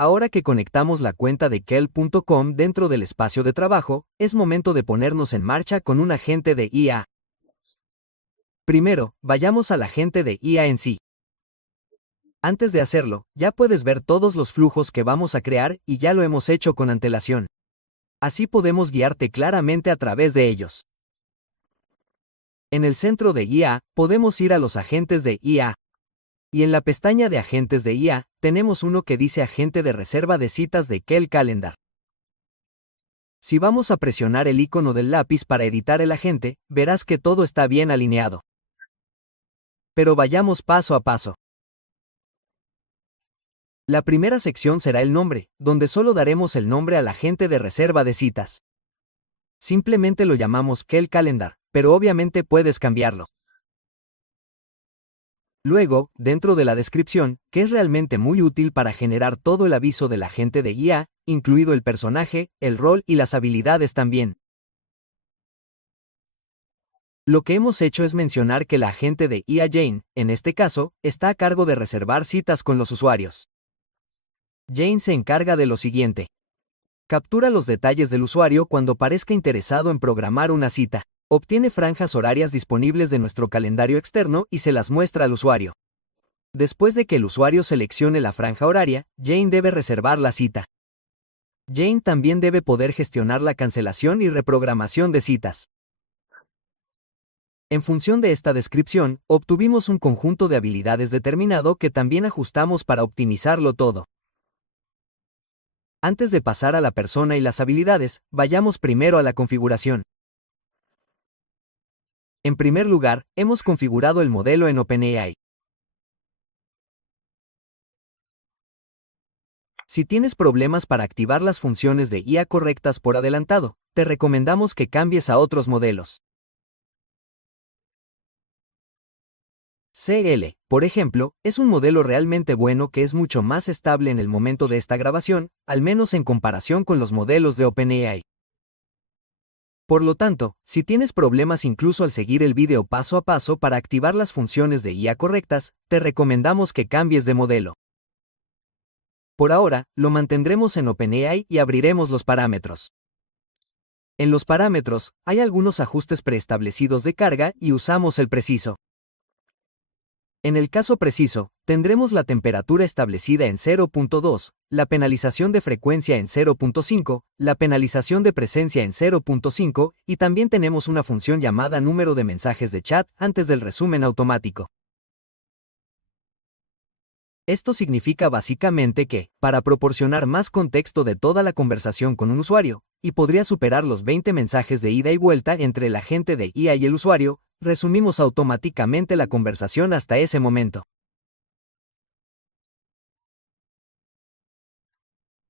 Ahora que conectamos la cuenta de Kel.com dentro del espacio de trabajo, es momento de ponernos en marcha con un agente de IA. Primero, vayamos al agente de IA en sí. Antes de hacerlo, ya puedes ver todos los flujos que vamos a crear y ya lo hemos hecho con antelación. Así podemos guiarte claramente a través de ellos. En el centro de IA, podemos ir a los agentes de IA. Y en la pestaña de agentes de IA, tenemos uno que dice agente de reserva de citas de Kel Calendar. Si vamos a presionar el icono del lápiz para editar el agente, verás que todo está bien alineado. Pero vayamos paso a paso. La primera sección será el nombre, donde solo daremos el nombre al agente de reserva de citas. Simplemente lo llamamos Kel Calendar, pero obviamente puedes cambiarlo. Luego, dentro de la descripción, que es realmente muy útil para generar todo el aviso del agente de IA, incluido el personaje, el rol y las habilidades también. Lo que hemos hecho es mencionar que la agente de IA Jane, en este caso, está a cargo de reservar citas con los usuarios. Jane se encarga de lo siguiente. Captura los detalles del usuario cuando parezca interesado en programar una cita. Obtiene franjas horarias disponibles de nuestro calendario externo y se las muestra al usuario. Después de que el usuario seleccione la franja horaria, Jane debe reservar la cita. Jane también debe poder gestionar la cancelación y reprogramación de citas. En función de esta descripción, obtuvimos un conjunto de habilidades determinado que también ajustamos para optimizarlo todo. Antes de pasar a la persona y las habilidades, vayamos primero a la configuración. En primer lugar, hemos configurado el modelo en OpenAI. Si tienes problemas para activar las funciones de IA correctas por adelantado, te recomendamos que cambies a otros modelos. CL, por ejemplo, es un modelo realmente bueno que es mucho más estable en el momento de esta grabación, al menos en comparación con los modelos de OpenAI. Por lo tanto, si tienes problemas incluso al seguir el vídeo paso a paso para activar las funciones de IA correctas, te recomendamos que cambies de modelo. Por ahora, lo mantendremos en OpenAI y abriremos los parámetros. En los parámetros, hay algunos ajustes preestablecidos de carga y usamos el preciso. En el caso preciso, tendremos la temperatura establecida en 0.2, la penalización de frecuencia en 0.5, la penalización de presencia en 0.5 y también tenemos una función llamada número de mensajes de chat antes del resumen automático. Esto significa básicamente que, para proporcionar más contexto de toda la conversación con un usuario, y podría superar los 20 mensajes de ida y vuelta entre el agente de IA y el usuario, resumimos automáticamente la conversación hasta ese momento.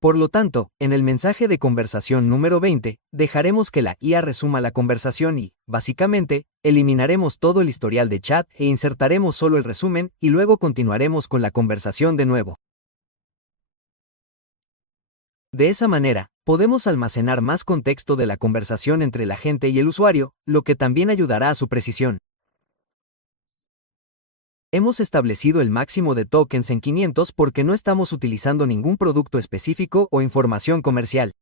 Por lo tanto, en el mensaje de conversación número 20, dejaremos que la IA resuma la conversación y, básicamente, eliminaremos todo el historial de chat e insertaremos solo el resumen y luego continuaremos con la conversación de nuevo. De esa manera, podemos almacenar más contexto de la conversación entre el agente y el usuario, lo que también ayudará a su precisión. Hemos establecido el máximo de tokens en 500 porque no estamos utilizando ningún producto específico o información comercial.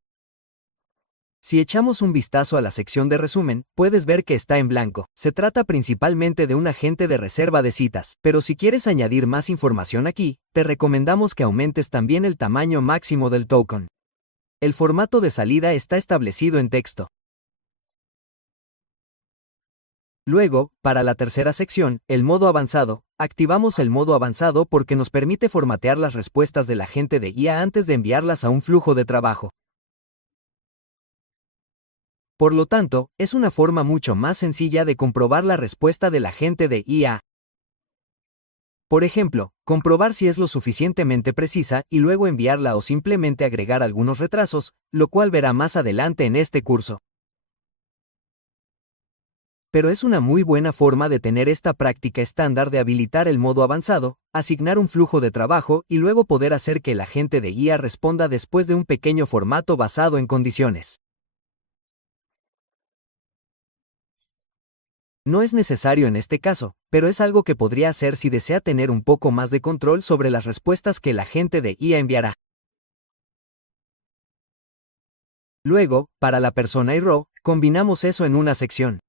Si echamos un vistazo a la sección de resumen, puedes ver que está en blanco. Se trata principalmente de un agente de reserva de citas, pero si quieres añadir más información aquí, te recomendamos que aumentes también el tamaño máximo del token. El formato de salida está establecido en texto. Luego, para la tercera sección, el modo avanzado, activamos el modo avanzado porque nos permite formatear las respuestas del agente de IA antes de enviarlas a un flujo de trabajo. Por lo tanto, es una forma mucho más sencilla de comprobar la respuesta del agente de IA. Por ejemplo, comprobar si es lo suficientemente precisa y luego enviarla o simplemente agregar algunos retrasos, lo cual verá más adelante en este curso. Pero es una muy buena forma de tener esta práctica estándar de habilitar el modo avanzado, asignar un flujo de trabajo y luego poder hacer que el agente de IA responda después de un pequeño formato basado en condiciones. No es necesario en este caso, pero es algo que podría hacer si desea tener un poco más de control sobre las respuestas que el agente de IA enviará. Luego, para la persona y row, combinamos eso en una sección.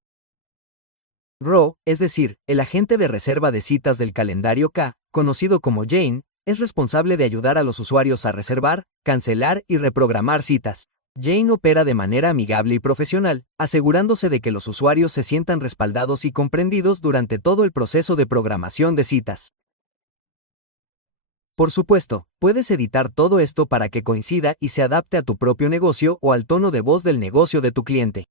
Row, es decir, el agente de reserva de citas del calendario K, conocido como Jane, es responsable de ayudar a los usuarios a reservar, cancelar y reprogramar citas. Jane opera de manera amigable y profesional, asegurándose de que los usuarios se sientan respaldados y comprendidos durante todo el proceso de programación de citas. Por supuesto, puedes editar todo esto para que coincida y se adapte a tu propio negocio o al tono de voz del negocio de tu cliente.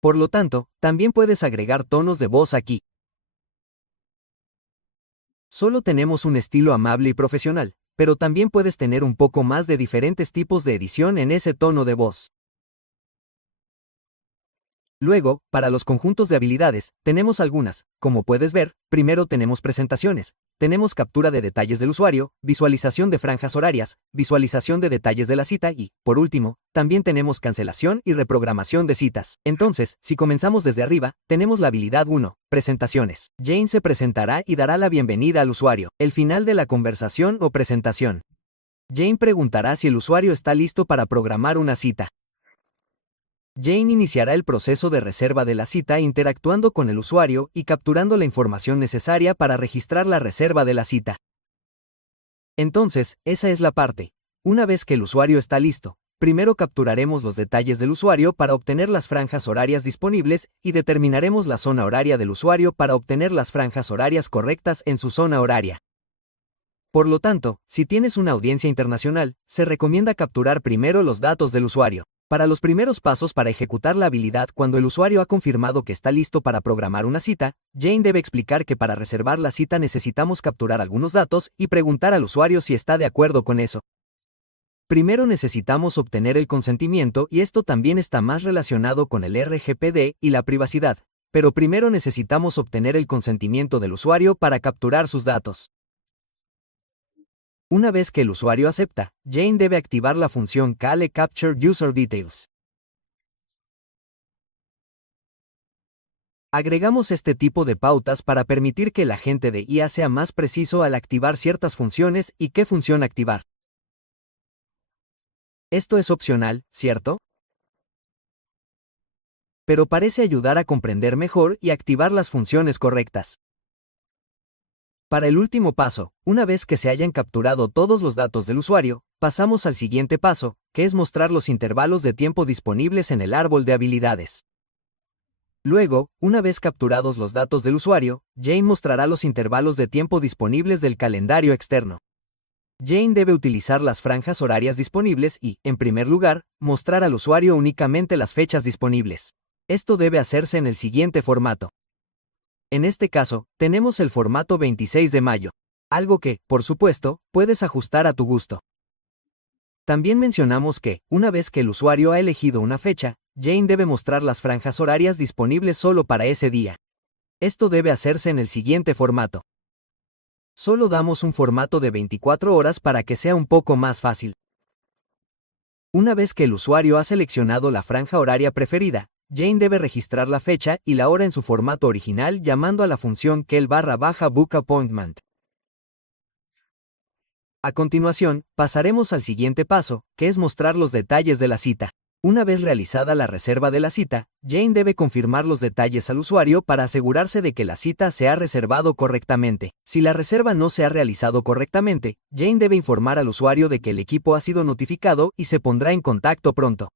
Por lo tanto, también puedes agregar tonos de voz aquí. Solo tenemos un estilo amable y profesional, pero también puedes tener un poco más de diferentes tipos de edición en ese tono de voz. Luego, para los conjuntos de habilidades, tenemos algunas. Como puedes ver, primero tenemos presentaciones, tenemos captura de detalles del usuario, visualización de franjas horarias, visualización de detalles de la cita y, por último, también tenemos cancelación y reprogramación de citas. Entonces, si comenzamos desde arriba, tenemos la habilidad 1, presentaciones. Jane se presentará y dará la bienvenida al usuario, el final de la conversación o presentación. Jane preguntará si el usuario está listo para programar una cita. Jane iniciará el proceso de reserva de la cita interactuando con el usuario y capturando la información necesaria para registrar la reserva de la cita. Entonces, esa es la parte. Una vez que el usuario está listo, primero capturaremos los detalles del usuario para obtener las franjas horarias disponibles y determinaremos la zona horaria del usuario para obtener las franjas horarias correctas en su zona horaria. Por lo tanto, si tienes una audiencia internacional, se recomienda capturar primero los datos del usuario. Para los primeros pasos para ejecutar la habilidad cuando el usuario ha confirmado que está listo para programar una cita, Jane debe explicar que para reservar la cita necesitamos capturar algunos datos y preguntar al usuario si está de acuerdo con eso. Primero necesitamos obtener el consentimiento y esto también está más relacionado con el RGPD y la privacidad, pero primero necesitamos obtener el consentimiento del usuario para capturar sus datos. Una vez que el usuario acepta, Jane debe activar la función Cale Capture User Details. Agregamos este tipo de pautas para permitir que el agente de IA sea más preciso al activar ciertas funciones y qué función activar. Esto es opcional, ¿cierto? Pero parece ayudar a comprender mejor y activar las funciones correctas. Para el último paso, una vez que se hayan capturado todos los datos del usuario, pasamos al siguiente paso, que es mostrar los intervalos de tiempo disponibles en el árbol de habilidades. Luego, una vez capturados los datos del usuario, Jane mostrará los intervalos de tiempo disponibles del calendario externo. Jane debe utilizar las franjas horarias disponibles y, en primer lugar, mostrar al usuario únicamente las fechas disponibles. Esto debe hacerse en el siguiente formato. En este caso, tenemos el formato 26 de mayo, algo que, por supuesto, puedes ajustar a tu gusto. También mencionamos que, una vez que el usuario ha elegido una fecha, Jane debe mostrar las franjas horarias disponibles solo para ese día. Esto debe hacerse en el siguiente formato. Solo damos un formato de 24 horas para que sea un poco más fácil. Una vez que el usuario ha seleccionado la franja horaria preferida, Jane debe registrar la fecha y la hora en su formato original llamando a la función kel_book appointment. A continuación, pasaremos al siguiente paso, que es mostrar los detalles de la cita. Una vez realizada la reserva de la cita, Jane debe confirmar los detalles al usuario para asegurarse de que la cita se ha reservado correctamente. Si la reserva no se ha realizado correctamente, Jane debe informar al usuario de que el equipo ha sido notificado y se pondrá en contacto pronto.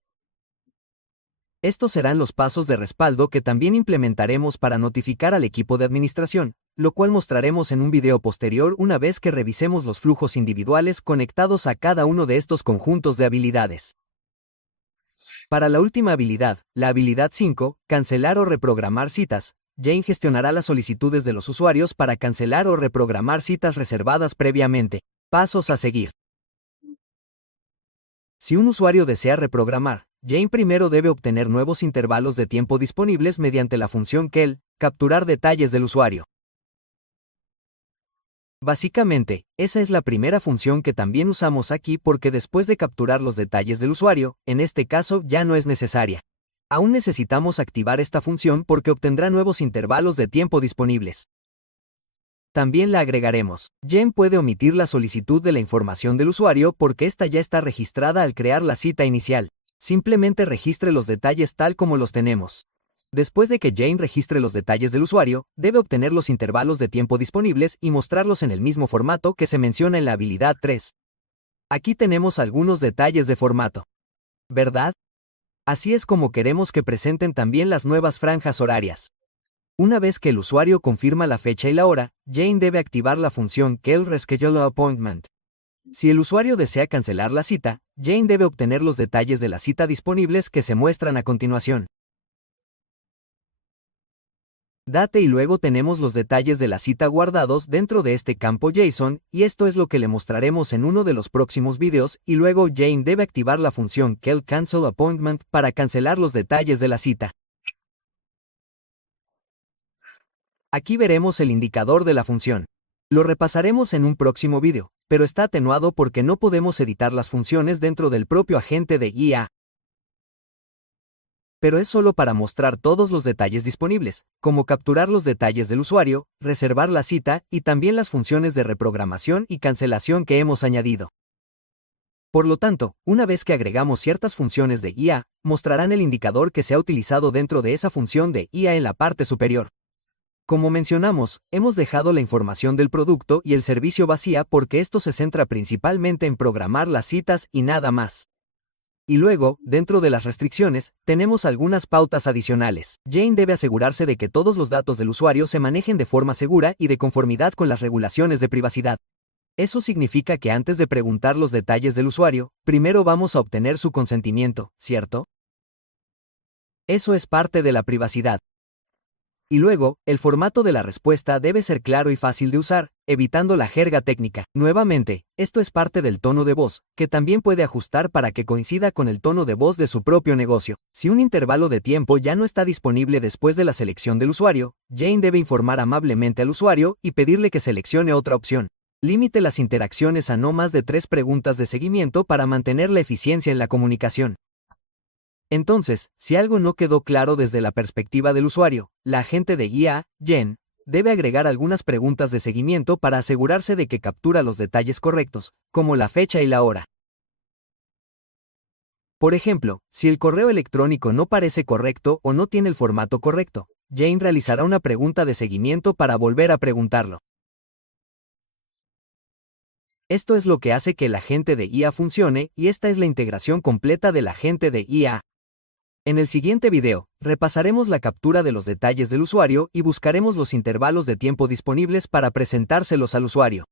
Estos serán los pasos de respaldo que también implementaremos para notificar al equipo de administración, lo cual mostraremos en un video posterior una vez que revisemos los flujos individuales conectados a cada uno de estos conjuntos de habilidades. Para la última habilidad, la habilidad 5, cancelar o reprogramar citas, Jane gestionará las solicitudes de los usuarios para cancelar o reprogramar citas reservadas previamente. Pasos a seguir. Si un usuario desea reprogramar, Jane primero debe obtener nuevos intervalos de tiempo disponibles mediante la función kel, capturar detalles del usuario. Básicamente, esa es la primera función que también usamos aquí porque después de capturar los detalles del usuario, en este caso ya no es necesaria. Aún necesitamos activar esta función porque obtendrá nuevos intervalos de tiempo disponibles. También la agregaremos. Jane puede omitir la solicitud de la información del usuario porque esta ya está registrada al crear la cita inicial. Simplemente registre los detalles tal como los tenemos. Después de que Jane registre los detalles del usuario, debe obtener los intervalos de tiempo disponibles y mostrarlos en el mismo formato que se menciona en la habilidad 3. Aquí tenemos algunos detalles de formato. ¿Verdad? Así es como queremos que presenten también las nuevas franjas horarias. Una vez que el usuario confirma la fecha y la hora, Jane debe activar la función Call Reschedule Appointment. Si el usuario desea cancelar la cita, Jane debe obtener los detalles de la cita disponibles que se muestran a continuación. Date y luego tenemos los detalles de la cita guardados dentro de este campo JSON, y esto es lo que le mostraremos en uno de los próximos videos, y luego Jane debe activar la función Call Cancel Appointment para cancelar los detalles de la cita. Aquí veremos el indicador de la función. Lo repasaremos en un próximo video, pero está atenuado porque no podemos editar las funciones dentro del propio agente de IA. Pero es solo para mostrar todos los detalles disponibles, como capturar los detalles del usuario, reservar la cita y también las funciones de reprogramación y cancelación que hemos añadido. Por lo tanto, una vez que agregamos ciertas funciones de IA, mostrarán el indicador que se ha utilizado dentro de esa función de IA en la parte superior. Como mencionamos, hemos dejado la información del producto y el servicio vacía porque esto se centra principalmente en programar las citas y nada más. Y luego, dentro de las restricciones, tenemos algunas pautas adicionales. Jane debe asegurarse de que todos los datos del usuario se manejen de forma segura y de conformidad con las regulaciones de privacidad. Eso significa que antes de preguntar los detalles del usuario, primero vamos a obtener su consentimiento, ¿cierto? Eso es parte de la privacidad. Y luego, el formato de la respuesta debe ser claro y fácil de usar, evitando la jerga técnica. Nuevamente, esto es parte del tono de voz, que también puede ajustar para que coincida con el tono de voz de su propio negocio. Si un intervalo de tiempo ya no está disponible después de la selección del usuario, Jane debe informar amablemente al usuario y pedirle que seleccione otra opción. Límite las interacciones a no más de 3 preguntas de seguimiento para mantener la eficiencia en la comunicación. Entonces, si algo no quedó claro desde la perspectiva del usuario, la agente de IA, Jen, debe agregar algunas preguntas de seguimiento para asegurarse de que captura los detalles correctos, como la fecha y la hora. Por ejemplo, si el correo electrónico no parece correcto o no tiene el formato correcto, Jane realizará una pregunta de seguimiento para volver a preguntarlo. Esto es lo que hace que el agente de IA funcione, y esta es la integración completa del agente de IA. En el siguiente video, repasaremos la captura de los detalles del usuario y buscaremos los intervalos de tiempo disponibles para presentárselos al usuario.